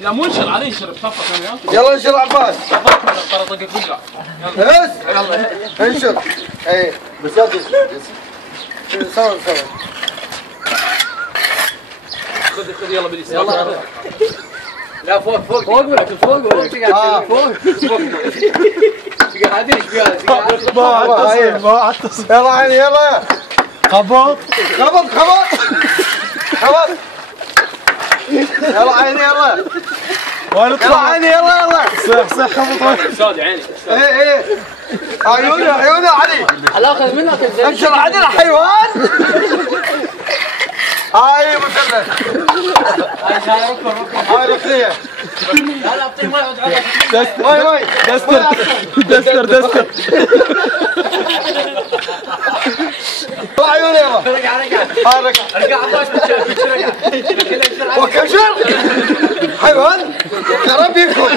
لا مو انشر علي انشر بصفة ثانية. يلا انشر عباس. طرطق فجأة. بس يلا انشر. اي بس لا سوي خذ يلا باليسار. يلا لا فوق ولا فوق هذه ايش فيها؟ ما اتصل يلا عيني يلا خبط يلا عيني يلا يلا عيني يلا صح خبط سود عيني. ايه عيونه علي الاخذ منك انشر عدل حيوان. هاي مثلث هاي ركنيه. لا اعطيه ما يعود على ماي دستر عيوني يلا رجع عباس وكشر حيوان يا رب يكون